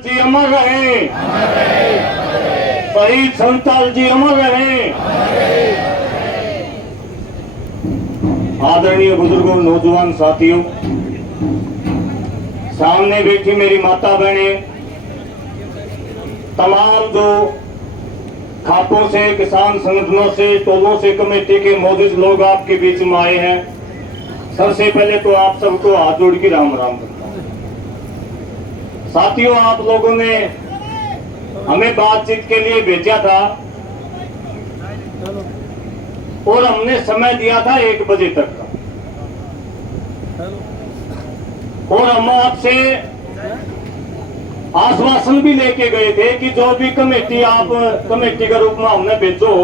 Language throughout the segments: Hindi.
जी अमर रहे, शहीद संताल जी अमर रहे। आदरणीय बुजुर्गों, नौजवान साथियों, सामने बैठी मेरी माता बहनें, तमाम जो खातों से, किसान संगठनों से, टोलों से, कमेटी के मौजूद लोग आपके बीच में आए हैं, सबसे पहले तो आप सबको हाथ जोड़ के राम राम करता हूं। साथियों, आप लोगों ने हमें बातचीत के लिए भेजा था और हमने समय दिया था 1 बजे तक का, और हम आपसे आश्वासन भी लेके गए थे कि जो भी कमेटी आप कमेटी के रूप में हमने भेजो,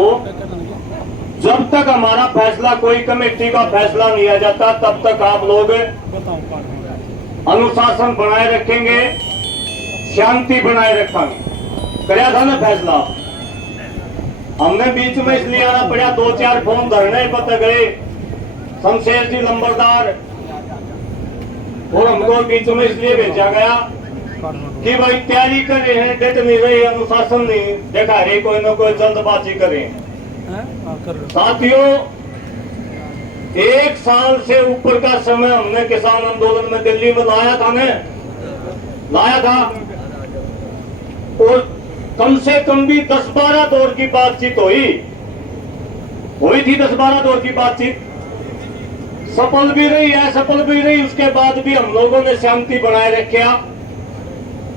जब तक हमारा फैसला, कोई कमेटी का फैसला नहीं आ जाता, तब तक आप लोग अनुशासन बनाए रखेंगे, शांति बनाए रखेंगे। कराया था ना फैसला। हमने बीच में इसलिए आना पड़ा, 2-4 फोन धरने पता गए, शमशेर जी लंबरदार, और हमको बीच में इसलिए भेजा गया कि भाई तैयारी कर रहे हैं, डेट नहीं रही, अनुशासन नहीं देखा रहे, कोई ना कोई जल्दबाजी करें। साथियों, 1 साल से ऊपर का समय हमने किसान आंदोलन में दिल्ली में लाया था, और कम से कम भी 10-12 दौर की बातचीत हुई थी, 10-12 दौर की बातचीत सफल भी रही, असफल भी रही। उसके बाद भी हम लोगों ने शांति बनाए रखा,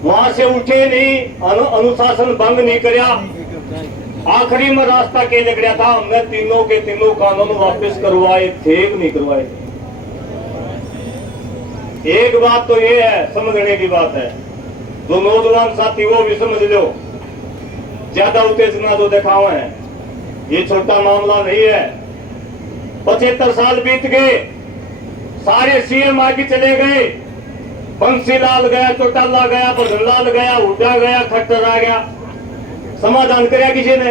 वहां से उठे नहीं, अनुशासन भंग नहीं किया। आखिरी में रास्ता के लग गया था, हमने तीनों के तीनों कानून वापस करवाए थे कि नहीं करवाए थे। एक बात तो ये है, समझने की बात है, जो नौजवान साथी वो भी समझ लो, ज्यादा उत्तेजना जो दिखावा है, ये छोटा मामला नहीं है। 75 साल बीत गए, सारे सीएम आगे चले गए, बंसीलाल गया, चौटाला गया, भजनलाल गया, हुड्डा गया, खट्टर आ गया, समाधान कराया किसी ने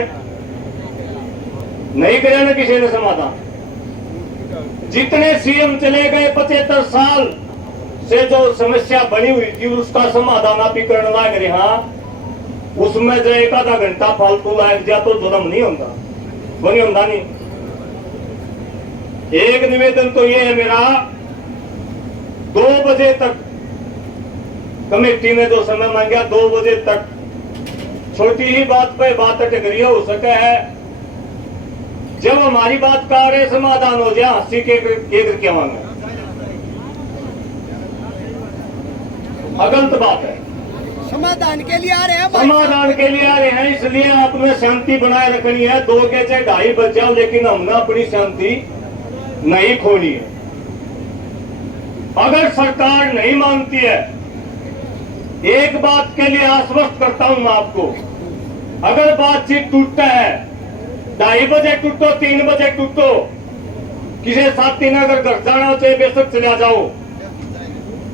नहीं कराया ना, किसी ने समाधान। जितने सीएम चले गए 75 साल से जो समस्या बनी हुई थी, उसका समाधान आप ही करने लग रहे। हाँ, उसमें जो 1 आधा घंटा फालतू लायक जा तो जुर्म नहीं होता, वो नहीं होता नहीं। एक निवेदन तो ये है मेरा, 2 बजे तक कमेटी ने जो समय मांगा, 2 बजे तक, छोटी ही बात पे बात अटक रही हो सके है, जब हमारी बात का रहे समाधान हो जाए, हंसी के क्या मांगे, गलत बात है। समाधान के लिए आ रहे हैं, समाधान के लिए आ रहे हैं, इसलिए आपने शांति बनाए रखनी है। 2 के चाहे 2:30 बज जाओ, लेकिन हमने अपनी शांति नहीं खोनी है। अगर सरकार नहीं मानती है, एक बात के लिए आश्वस्त करता हूं मैं आपको, अगर बातचीत टूटता है, 2:30 बजे टूटो, 3 बजे टूटो, किसी साथी ने अगर घर जाना हो चाहे बेशक चला जाओ,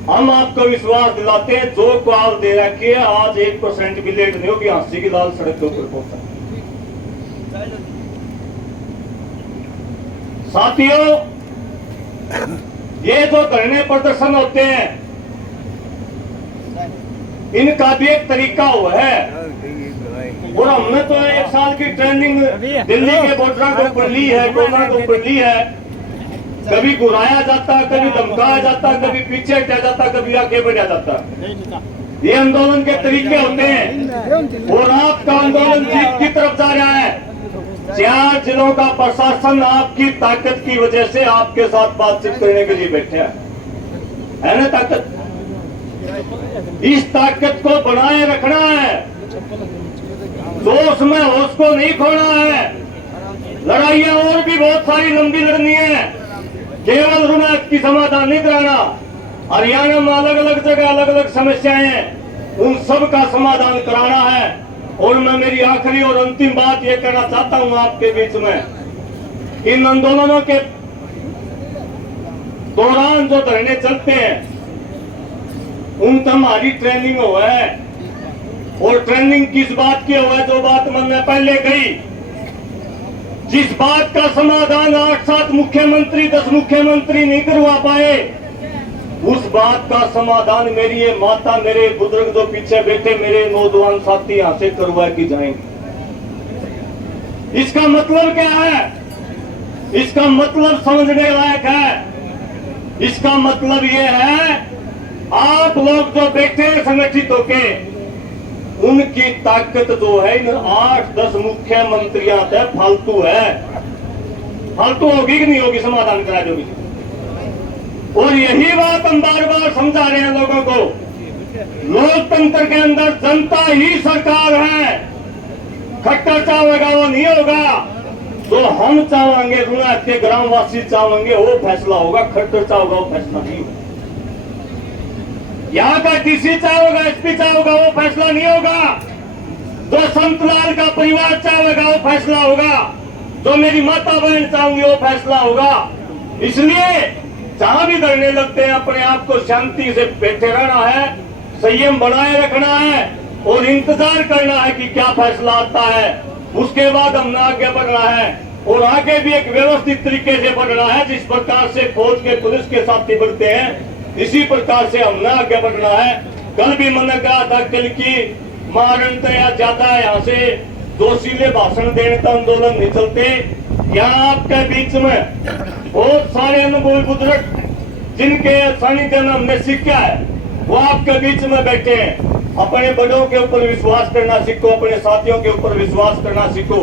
हम आपको विश्वास दिलाते हैं, जो कॉल दे रखी है, आज 1% भी लेट नहीं होगी, हंसी की लाल सड़क के ऊपर पहुंचा। साथियों, ये जो धरने प्रदर्शन होते हैं, इनका भी एक तरीका हुआ है, और हमने तो 1 साल की ट्रेनिंग दिल्ली के बॉर्डर के ऊपर ली है, कोना के ऊपर ली है। कभी घुराया जाता, कभी धमकाया जाता, कभी पीछे हटाया जाता, कभी आगे बढ़ाया जाता। ये आंदोलन के तरीके होते हैं, और आपका आंदोलन जीत की तरफ जा रहा है। 4 जिलों का प्रशासन आपकी ताकत की वजह से आपके साथ बातचीत करने के लिए बैठे है ना ताकत। इस ताकत को बनाए रखना है, जोश में होश को नहीं खोना है। लड़ाइयां और भी बहुत सारी लंबी लड़नी है, केवल रुमात की समाधान नहीं कराना। हरियाणा में अलग अलग जगह अलग अलग समस्याएं हैं, उन सब का समाधान कराना है। और मैं मेरी आखिरी और अंतिम बात ये कहना चाहता हूं आपके बीच में, इन आंदोलनों के दौरान जो धरने चलते हैं, उनका हमारी ट्रेनिंग हुआ है, और ट्रेनिंग किस बात की हुआ है, जो बात मैंने पहले कही, जिस बात का समाधान 8-7 मुख्यमंत्री 10 मुख्यमंत्री नहीं करवा पाए, उस बात का समाधान मेरी ये माता, मेरे बुजुर्ग जो पीछे बैठे, मेरे नौजवान साथी यहाँ से करवा के जाएंगे। इसका मतलब क्या है? इसका मतलब समझने लायक है। इसका मतलब ये है, आप लोग जो बैठे हैं संगठित होके, उनकी ताकत जो है इन 8-10 मुख्यमंत्रियों तक फालतू है। फालतू होगी कि नहीं होगी? समाधान करा दोगी। और यही बात हम बार बार समझा रहे हैं लोगों को। लोकतंत्र के अंदर जनता ही सरकार है। खट्टर चाहेगा वो नहीं होगा, तो हम चाहेंगे, रुणात के ग्रामवासी चाहेंगे वो फैसला होगा। खट्टर चाहेगा वो फैसला नहीं होगा। यहाँ का डीसी चाहेगा, एसपी चाहेगा वो फैसला नहीं होगा। जो संतलाल का परिवार चाहेगा वो फैसला होगा। जो मेरी माता बहन चाहूंगी वो फैसला होगा। इसलिए जहां भी धरने लगते हैं, अपने आप को शांति से बैठे रहना है, संयम बनाए रखना है और इंतजार करना है कि क्या फैसला आता है। उसके बाद हमने आगे बढ़ना है और आगे भी एक व्यवस्थित तरीके से बढ़ना है। जिस प्रकार से फौज के, पुलिस के साथी बढ़ते हैं, इसी प्रकार से हमने आगे बढ़ना है। कल भी मैंने कहा था, कल की मारण या ज्यादा यहाँ से जोशीले भाषण देने का आंदोलन नहीं चलते। यहाँ आपके बीच में बहुत सारे अनुभवी बुजुर्ग जिनके सानिध्य में हमने सीखा है, वो आपके बीच में बैठे हैं। अपने बड़ों के ऊपर विश्वास करना सीखो, अपने साथियों के ऊपर विश्वास करना सीखो।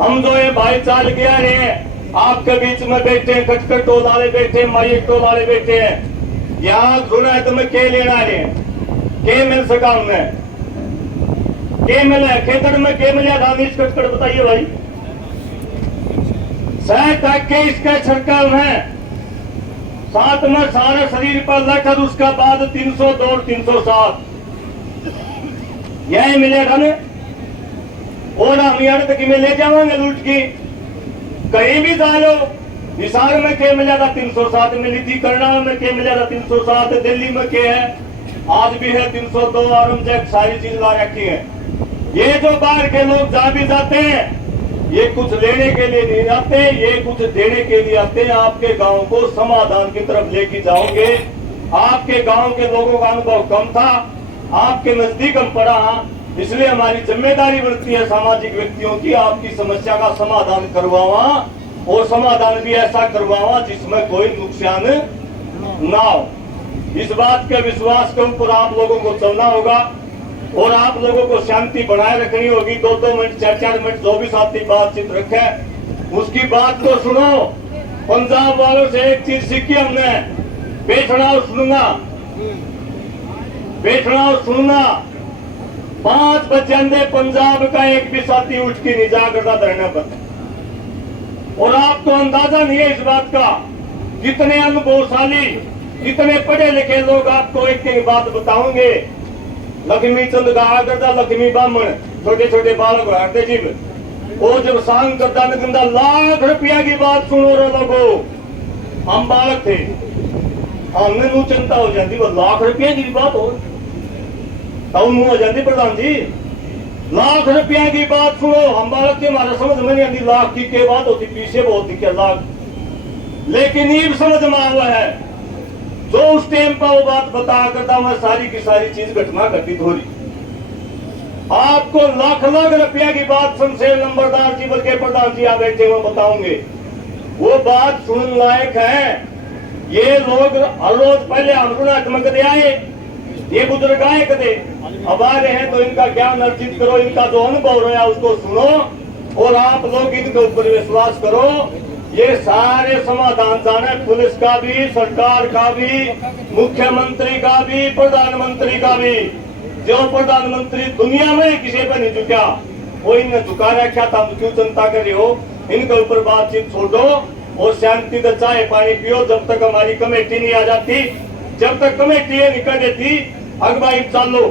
हम जो ये भाई चाल के आ रहे हैं, आपके बीच में बैठे हैं, खटखट टोल वाले बैठे हैं, माइक टोल वाले बैठे हैं। यहाँ सुना है तुम्हें क्या लेना है, क्या मिल सका हमें, क्या मिला है? खेतर में क्या मिला था? खटखट बताइए भाई। 100 के इसका छड़काव है, साथ में सारे शरीर पर लखर, उसका बाद 302 और 307 यही मिलेगा ने। और हम यहाँ तक में ले जाएंगे लूट की। कहीं भी जा लो, हिसार में क्या मिला था? 307 मिली थी। करनाल में क्या मिला था? 307। दिल्ली में क्या है? आज भी है 302। औरंगजेब सारी चीज ला रखी है। ये जो बाहर के लोग जहां भी जाते हैं, ये कुछ लेने के लिए नहीं आते, ये कुछ देने के लिए आते हैं। आपके गांव को समाधान की तरफ लेके जाओगे। आपके गांव के लोगों का अनुभव कम था, आपके नजदीक हम पड़ा, इसलिए हमारी जिम्मेदारी बनती है सामाजिक व्यक्तियों की, आपकी समस्या का समाधान करवावा और समाधान भी ऐसा करवावा जिसमें कोई नुकसान ना हो। इस बात के विश्वास के ऊपर आप लोगों को चलना होगा और आप लोगों को शांति बनाए रखनी होगी। 2-2 मिनट, 4-4 मिनट जो भी साथी बातचीत रखे, उसकी बात को सुनो। पंजाब वालों से एक चीज सीखी हमने, बैठना और सुनना, बैठना और सुनना। 5 बजे पंजाब का एक भी साथी उठ के नहीं जा करता धरने पर। और आपको अंदाजा नहीं है इस बात का, कितने अनुभवशाली, कितने पढ़े लिखे लोग आपको एक एक बात बताओगे। लक्ष्मी चंद कहा करता, लक्ष्मी ब्राह्मण, छोटे छोटे बालक हरते जीव, वो जब सांग करता निकलता, लाख रुपया की बात सुनो रे लोगो। हम बालक थे, हमने नू चिंता हो जाती, वो लाख रुपया की बात हो तब मुंह हो जाती। प्रधान जी, लाख रुपया की बात सुनो। हम बालक थे, हमारा समझ में नहीं आती लाख की क्या बात होती, पीछे बहुत दिखे लाख। लेकिन ये समझ में आवा है, जो उस टाइम पर वो बात बता करता, मैं सारी की सारी चीज घटना घटित हो रही। आपको लाख लाख रुपया की बात शमशेर नंबरदार जी बल्कि प्रधान जी यहाँ बैठे हुए बताऊंगे, वो बात सुनने लायक है। ये लोग हर रोज पहले हम कदे आए, ये बुजुर्ग आए कदे, अब आ रहे हैं तो इनका ज्ञान अर्जित करो, इनका जो अनुभव रहा उसको सुनो और आप लोग इनके ऊपर विश्वास करो। ये सारे समाधान जाने, पुलिस का भी, सरकार का भी, मुख्यमंत्री का भी, प्रधानमंत्री का भी। जो प्रधानमंत्री दुनिया में किसी पर नहीं झुका, वो इन्हें झुका रखा था। क्यों चिंता कर रहे हो? इनके ऊपर बातचीत छोड़ो और शांति से चाय पानी पियो। जब तक हमारी कमेटी नहीं आ जाती, जब तक कमेटी निकल देती, अगवाई चालो।